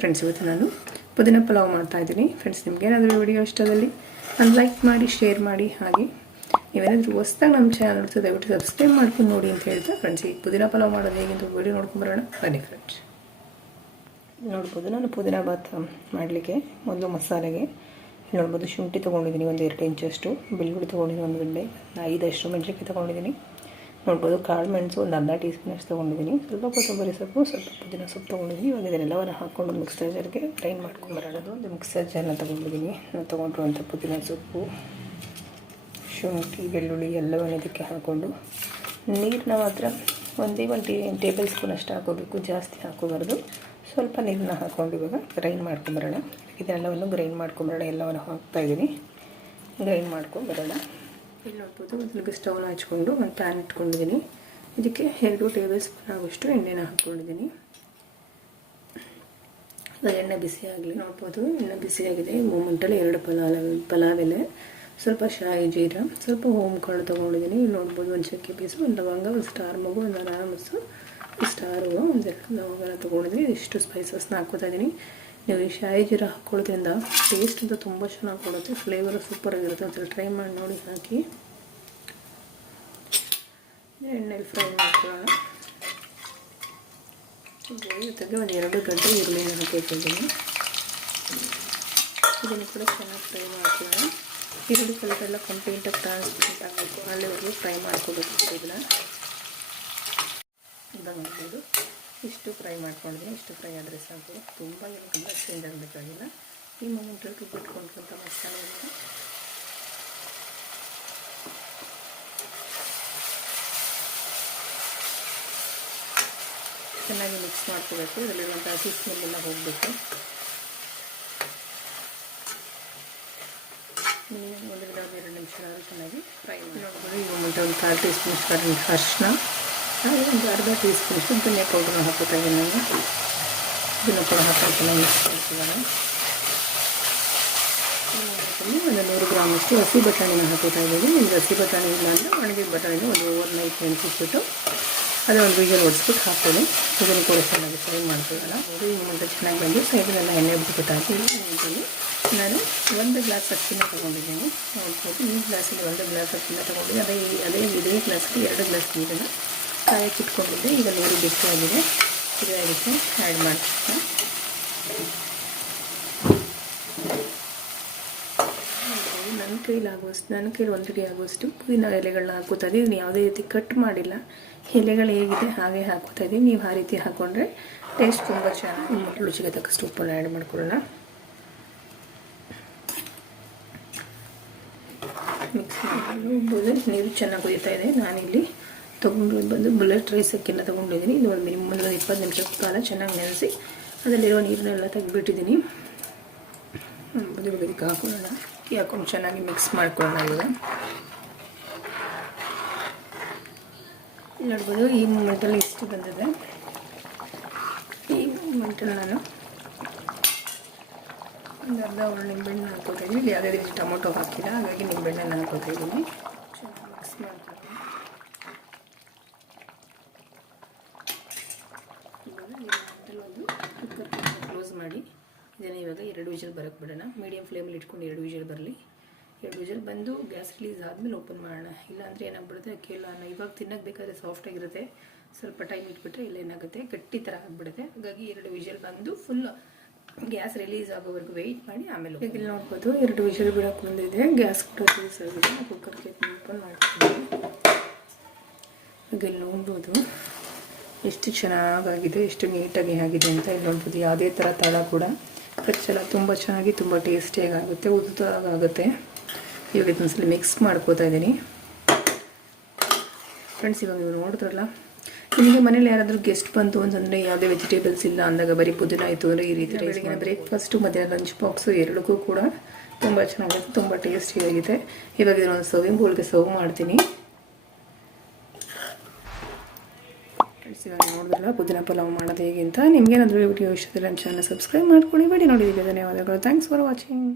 Friends ಇವತ್ತು ನಾನು ಪುದೀನ ಪಲಾವ್ ಮಾಡ್ತಾ ಇದ್ದೀನಿ. ಫ್ರೆಂಡ್ಸ್ ನಿಮ್ಗೇನಾದರೂ ವಿಡಿಯೋ ಇಷ್ಟದಲ್ಲಿ, ನಾನು ಲೈಕ್ ಮಾಡಿ ಶೇರ್ ಮಾಡಿ, ಹಾಗೆ. ನೀವೇನಾದರೂ ಹೊಸ್ದಾಗಿ ನಮ್ಮ ಚಾನಲ್ ನೋಡ್ತಾ ದಯವಿಟ್ಟು ಸಬ್ಸ್ಕ್ರೈಬ್ ಮಾಡ್ಕೊಂಡು ನೋಡಿ ಅಂತ ಹೇಳ್ತಾ ಫ್ರೆಂಡ್ಸ್ ಈಗ ಪುದೀನ ಪಲಾವ್ ಮಾಡೋದು ಹೇಗೆ ಅಂತ ನೋಡ್ಕೊಂಡು ನೋಡ್ಕೊಂಬರೋಣ ಬನ್ನಿ ಫ್ರೆಂಡ್ಸ್ ನೋಡ್ಬೋದು ನಾನು ಪುದೀನ ಬಾತ್ ಮಾಡಲಿಕ್ಕೆ ಮೊದಲು ಮಸಾಲೆಗೆ. ನೋಡ್ಬೋದು ಶುಂಠಿ ತೊಗೊಂಡಿದ್ದೀನಿ, ಒಂದು ಎರಡು ಇಂಚಷ್ಟು. ಬೆಳ್ಳುಳ್ಳಿ ತೊಗೊಂಡಿದ್ದೀನಿ, ಒಂದು ಗಂಟೆ ಐದಷ್ಟು ಮೆಣಸಿನ್ಕಾಯಿ ತೊಗೊಂಡಿದ್ದೀನಿ. ನೋಡ್ಬೋದು, ಕಾಳು ಮೆಣಸು ಒಂದು ಅರ್ಧ ಟೀ ಸ್ಪೂನ್ ಅಷ್ಟು ತೊಗೊಂಡಿದ್ದೀನಿ. ಸ್ವಲ್ಪ ಕೊತ್ತಂಬರಿ ಸೊಪ್ಪು, ಸ್ವಲ್ಪ ಪುದೀನ ಸೊಪ್ಪು ತೊಗೊಂಡಿದ್ದೀನಿ. ಇವಾಗ ಇದನ್ನೆಲ್ಲವನ್ನು ಹಾಕ್ಕೊಂಡು ಮಿಕ್ಸರ್ ಜಾರ್ಗೆ ಗ್ರೈಂಡ್ ಮಾಡ್ಕೊಂಬರೋದು ಒಂದು ಮಿಕ್ಸರ್ ಜಾರ್ನ ತೊಗೊಂಡಿದ್ದೀನಿ. ನಾನು ತೊಗೊಂಡಿರುವಂಥ ಪುದೀನ ಸೊಪ್ಪು, ಶುಂಠಿ, ಬೆಳ್ಳುಳ್ಳಿ ಎಲ್ಲವನ್ನು ಇದಕ್ಕೆ ಹಾಕ್ಕೊಂಡು ನೀರನ್ನ ಮಾತ್ರ ಒಂದೇ ಒಂದು ಟೀ, ಟೇಬಲ್ ಸ್ಪೂನ್ ಅಷ್ಟು ಹಾಕೋಬೇಕು, ಜಾಸ್ತಿ ಹಾಕೋಬಾರ್ದು. ಸ್ವಲ್ಪ ನೀರನ್ನ ಹಾಕ್ಕೊಂಡು ಇವಾಗ ಗ್ರೈಂಡ್ ಮಾಡ್ಕೊಂಬರೋಣ. ಇದೆಲ್ಲವನ್ನು ಗ್ರೈಂಡ್ ಮಾಡ್ಕೊಂಬರೋಣ, ಎಲ್ಲವನ್ನು ಹಾಕ್ತಾಯಿದ್ದೀನಿ ಗ್ರೈಂಡ್ ಮಾಡ್ಕೊಂಬರೋಣ. ಇಲ್ಲಿ ನೋಡ್ಬೋದು ಮೊದಲಿಗೆ ಸ್ಟವ್ನ ಹಚ್ಕೊಂಡು ಒಂದು ಪ್ಯಾನ್ ಇಟ್ಕೊಂಡಿದ್ದೀನಿ. ಇದಕ್ಕೆ ಎರಡು ಟೇಬಲ್ ಸ್ಪೂನ್ ಆಗುವಷ್ಟು ಎಣ್ಣೆನ ಹಾಕ್ಕೊಂಡಿದ್ದೀನಿ. ಎಣ್ಣೆ ಬಿಸಿ ಆಗಲಿ ನೋಡ್ಬೋದು. ಎಣ್ಣೆ ಬಿಸಿಯಾಗಿದೆ ಈ ಮೂಮೆಂಟಲ್ಲಿ ಎರಡು ಪಲಾವ್ ಪಲಾವ್ ಎಲೆ ಸ್ವಲ್ಪ ಶಾಯಿ ಜೀರ, ಸ್ವಲ್ಪ ಹೋಮ್ ಕಾಳು ತೊಗೊಂಡಿದ್ದೀನಿ. ಇಲ್ಲಿ ನೋಡ್ಬೋದು ಒಂದು ಚಕ್ಕೆ ಪೀಸು ಒಂದು ಲವಂಗ, ಒಂದು ಸ್ಟಾರ್ ಮಗು, ಒಂದು ಅನಾನಸು ಸ್ಟಾರು ಒಂದು ಲವಂಗನ ತೊಗೊಂಡಿದ್ದೀನಿ. ಇಷ್ಟು ಸ್ಪೈಸಸ್ನ ಹಾಕೋತಾ ಇದ್ದೀನಿ. ನೀವು ಈ ಶಾಯಿ ಜೀರ ಹಾಕ್ಕೊಳ್ಳೋದ್ರಿಂದ ಟೇಸ್ಟ್ ಅಂತ ತುಂಬ ಚೆನ್ನಾಗಿ ಕೊಡುತ್ತೆ ಫ್ಲೇವರ್ ಸೂಪರಾಗಿರುತ್ತೆ ಒಂದ್ಸಲ ಟ್ರೈ ಮಾಡಿ ನೋಡಿ ಹಾಕಿ. ಎಣ್ಣೆಲಿ ಫ್ರೈ ಮಾಡ್ಕೊಳ್ಳೋಣ. ಜೊತೆಗೆ ಒಂದು ಎರಡು ಗಂಟೆ ಈರುಳ್ಳಿನ ಹಾಕಿದ್ದೀನಿ ಇದನ್ನು ಕೂಡ ಚೆನ್ನಾಗಿ ಫ್ರೈ ಮಾಡ್ಕೊಳ್ಳೋಣ. ಈರುಳ್ಳಿ ಕಲರ್ ಎಲ್ಲ ಕಂಪ್ಲೀಟಾಗಿ ಟ್ರಾನ್ಸ್ಪರೆಂಟ್ ಆಗಬೇಕು. ಅಲ್ಲಿವರೆಗೂ ಫ್ರೈ ಮಾಡ್ಕೋಬೇಕು. ಇದನ್ನು. ನೋಡ್ಬೋದು. ಇಷ್ಟು ಫ್ರೈ ಮಾಡ್ಕೊಂಡಿದ್ದೀನಿ, ಇಷ್ಟು ಫ್ರೈ ಆದರೆ ಸಾಕು. ತುಂಬ ಏನು ಕಲರ್ ಚೇಂಜ್ ಆಗಬೇಕಾಗಿಲ್ಲ ಈ ಮೊಮೆಂಟಲ್ಲಿ ರುಬ್ಬಿಟ್ಕೊಂಡ್ರಂಥ ಮಸಾಲೆಯನ್ನು ಚೆನ್ನಾಗಿ ಮಿಕ್ಸ್ ಮಾಡ್ಕೋಬೇಕು. ಇದರಲ್ಲಿರುವಂಥ ಹಸಿ ಸ್ಮೆಲ್ಲೆಲ್ಲ ಹೋಗಬೇಕು. ಒಂದು ಎರಡು ನಿಮಿಷ ಚೆನ್ನಾಗಿ ಫ್ರೈ ಮಾಡಿ ನೋಡ್ಬೋದು ಈ ಮೊಮೆಂಟ್ ಒಂದು ಕಾಲು ಟೀ ಸ್ಪೂನ್ ಅರಿಶಿನ ಹಾಗೆ ಒಂದು ಅರ್ಧ ಟೀ ಸ್ಪೂನ್ ಧನಿಯಾ ಪೌಡ್ರನ್ನು ಹಾಕೋತಾ ನಾನು ಇದನ್ನು ಕೂಡ ಹಾಕೊಂಡು ಚೆನ್ನಾಗಿ ಮಾಡ್ಕೊಳ್ಳೋಣ. ಒಂದು ನೂರು ಗ್ರಾಮಷ್ಟು ಹಸಿ ಬಟಾಣಿನ ಹಾಕೋತಾ ಇದ್ದೀನಿ ನಿಮ್ಗೆ ಹಸಿ ಬಟಾಣಿ ಇಲ್ಲ ಅಂದರೆ ಒಣಗಿದ ಬಟಾಣಿನ ಒಂದು ಓವರ್ ನೈಟ್ ನೆನೆಸಿಟ್ಬಿಟ್ಟು ಅದೇ ಒಂದು ಬೀಜ ಒಡಿಸ್ಬಿಟ್ಟು ಹಾಕ್ತೀನಿ ಇದನ್ನು ಕೂಡ ಚೆನ್ನಾಗಿ ಫ್ರೈ ಅದು ಈ ಮುಂದೆ ಚೆನ್ನಾಗಿ ಬಂದು ಸೈಡಲ್ಲೆಲ್ಲ ಎಣ್ಣೆ ಬಿಟ್ಬಿಟ್ಟಾಗಿ ನಾನು ಒಂದು ಗ್ಲಾಸ್ ಅಕ್ಕಿನ ತೊಗೊಂಡಿದ್ದೀನಿ. ನೋಡ್ಬೋದು, ಈ ಗ್ಲಾಸಲ್ಲಿ ಒಂದು ಗ್ಲಾಸ್ ಅಕ್ಕಿನ ತೊಗೊಂಡಿದ್ದೆ ಅದೇ ಅದೇ ಇದೇ ಗ್ಲಾಸಲ್ಲಿ ಎರಡು ಗ್ಲಾಸ್ ನೀರನ್ನು ಕಾಯಕ್ಕೆ ಇಟ್ಕೊಂಡಿದ್ದೆ ಈಗ ನೀರು ಬಿಸಿಯಾಗಿದೆ. ಇದಕ್ಕೆ ಆ್ಯಡ್ ಮಾಡ್ತೀನಿ ನನ್ನ ಕೈಲಿ ಆಗುವಷ್ಟು, ನನ್ನ ಕೈಲಿ ಒಂದರಿಗೆ ಆಗುವಷ್ಟು ಪುದೀನ ಎಲೆಗಳನ್ನ ಹಾಕೋತಾ ಇದ್ದೀನಿ ಯಾವುದೇ ರೀತಿ ಕಟ್ ಮಾಡಿಲ್ಲ. ಎಲೆಗಳು ಹೇಗಿದೆ, ಹಾಗೆ ಹಾಕೋತಾ ಇದ್ದೀನಿ ನೀವು ಆ ರೀತಿ ಹಾಕ್ಕೊಂಡ್ರೆ ಟೇಸ್ಟ್ ತುಂಬ ಚೆನ್ನಾಗಿ ರುಚಿಗೆ ತಕ್ಕಷ್ಟು ಉಪ್ಪನ್ನು ಆ್ಯಡ್ ಮಾಡ್ಕೊಳ್ಳೋಣ. ಮಿಕ್ಸ್ ಮಾಡ್ಬೋದು ನೀರು ಚೆನ್ನಾಗಿ ಕುದೀತಾ ಇದೆ. ನಾನಿಲ್ಲಿ ತೊಗೊಂಡು ಬಂದು ಬುಲೆಟ್ ರೈಸ್ ಅಕ್ಕಿನ ತೊಗೊಂಡಿದ್ದೀನಿ ಇದು ಒಂದು ಮಿನಿಮಮ್ ಒಂದು ಇಪ್ಪತ್ತು ನಿಮಿಷ ಕಾಲ ಚೆನ್ನಾಗಿ ನೆನೆಸಿ ಅದರಲ್ಲಿರೋ ನೀರನ್ನೆಲ್ಲ ತೆಗೆದ್ಬಿಟ್ಟಿದ್ದೀನಿ. ಬದಿಗೆ ಹಾಕೊಳ್ಳೋಣ. ಹಾಕೊಂಡು ಚೆನ್ನಾಗಿ ಮಿಕ್ಸ್ ಮಾಡ್ಕೊಳ್ಳೋಣ ಇವಾಗ. ನೋಡ್ಬೋದು ಈ ಮೂಮೆಂಟಲ್ಲಿ ಇಷ್ಟು ಬಂದಿದೆ. ಈ ಮೂಮೆಂಟಲ್ಲಿ ನಾನು ಒಂದು ಅರ್ಧ ಒಳ್ಳೆ ನಿಂಬೆಹಣ್ಣು ಹಾಕೋತಾ ಇದ್ದೀನಿ ಇಲ್ಲಿ ಯಾವುದೇ ರೀತಿ ಟೊಮೊಟೊ ಹಾಕಿಲ್ಲ. ಹಾಗಾಗಿ ನಿಂಬೆಹಣ್ಣನ್ನು ಹಾಕೋತಾ ಇದ್ದೀನಿ ಚೆನ್ನಾಗಿ ಮಿಕ್ಸ್ ಮಾಡ್ತೀನಿ ಇವಾಗ ಈ ಮೂಮೆಂಟಲ್ಲಿ ಒಂದು ಕುಕ್ಕರ್ ಕ್ಲೋಸ್ ಮಾಡಿ. ಇದನ್ನು ಇವಾಗ ಎರಡು ವಿಷಲ್ ಬರೋಕ್ಕೆ ಬಿಡೋಣ. ಮೀಡಿಯಮ್ ಫ್ಲೇಮಲ್ಲಿ ಇಟ್ಕೊಂಡು ಎರಡು ವಿಷಲ್ ಬರಲಿ. ಎರಡು ವಿಷಲ್ ಬಂದು ಗ್ಯಾಸ್ ರಿಲೀಸ್ ಆದಮೇಲೆ ಓಪನ್ ಮಾಡೋಣ. ಇಲ್ಲಾಂದರೆ ಏನಾಗ್ಬಿಡುತ್ತೆ? ಅಕ್ಕಿ ಎಲ್ಲ ಇವಾಗ ತಿನ್ನಕ್ಕೆ ಬೇಕಾದ್ರೆ ಸಾಫ್ಟಾಗಿರುತ್ತೆ ಸ್ವಲ್ಪ ಟೈಮ್ ಇಟ್ಬಿಟ್ರೆ ಇಲ್ಲ ಏನಾಗುತ್ತೆ? ಗಟ್ಟಿ ಥರ ಆಗಿಬಿಡುತ್ತೆ. ಹಾಗಾಗಿ ಎರಡು ವಿಜಲ್ ಬಂದು ಫುಲ್ ಗ್ಯಾಸ್ ರಿಲೀಸ್ ಆಗೋವರೆಗೂ ವೆಯ್ಟ್ ಮಾಡಿ ಆಮೇಲೆ ಇಲ್ಲಿ ನೋಡ್ಬೋದು ಎರಡು ವಿಷಲ್ ಬಿಡೋಕೆ ಬಂದಿದೆ ಗ್ಯಾಸ್ ಕೂಡ ರಿಲೀಸ್ ಆಗಿದೆ. ಕುಕ್ಕರ್ಗೆ ಓಪನ್ ಮಾಡ್ತೀನಿ ಈಗ ಇಲ್ಲಿ ನೋಡ್ಬೋದು. ಎಷ್ಟು ಚೆನ್ನಾಗಾಗಿದೆ ಎಷ್ಟು ನೀಟಾಗಿ ಆಗಿದೆ ಅಂತ ಇಲ್ಲಿ ನೋಡ್ಬೋದು. ಯಾವುದೇ ಥರ ತಳ ಕೂಡ. ಖರ್ಚೆಲ್ಲ ತುಂಬ ಚೆನ್ನಾಗಿ ತುಂಬ ಟೇಸ್ಟಿಯಾಗಿ ಆಗುತ್ತೆ ಉದ್ದಾಗುತ್ತೆ ಇವಾಗ ಇದೊಂದ್ಸಲ ಮಿಕ್ಸ್ ಮಾಡ್ಕೋತಾ ಇದ್ದೀನಿ. ಫ್ರೆಂಡ್ಸ್ ಇವಾಗ ನೀವು ನೋಡಿದ್ರಲ್ಲ? ನಿಮಗೆ ಮನೇಲಿ ಯಾರಾದರೂ ಗೆಸ್ಟ್ ಬಂತು ಅಂತಂದರೆ ಯಾವುದೇ ವೆಜಿಟೇಬಲ್ಸ್ ಇಲ್ಲ ಅಂದಾಗ ಬರೀ ಪುದೀನ ಆಯಿತು ಅಂದರೆ ಈ ರೀತಿ ಬೆಳಗಿನ ಬ್ರೇಕ್ಫಾಸ್ಟು ಮಧ್ಯಾಹ್ನ ಲಂಚ್ ಬಾಕ್ಸು ಎರಡಕ್ಕೂ ಕೂಡ ತುಂಬ ಚೆನ್ನಾಗಿದೆ ತುಂಬ ಟೇಸ್ಟಿಯಾಗಿದೆ ಇವಾಗ ಇದನ್ನೊಂದು ಸರ್ವಿಂಗ್ ಬೋಲ್ಗೆ ಸರ್ವ್ ಮಾಡ್ತೀನಿ. ಇವಾಗ ನೋಡಿದ್ರಲ್ಲ ಪುದೀನ ಪಲಾವ್ ಮಾಡೋದು ಹೇಗೆ ಅಂತ, ನಿಮಗೇನಾದರೂ ವಿಡಿಯೋ ಇಷ್ಟದಲ್ಲಿ ನನ್ನ ಚಾನಲ್ ಸಬ್ಸ್ಕ್ರೈಬ್ ಮಾಡ್ಕೊಂಡು ಬೇಡಿ ನೋಡಿದ್ದೀವಿ ಧನ್ಯವಾದಗಳು. Thanks for watching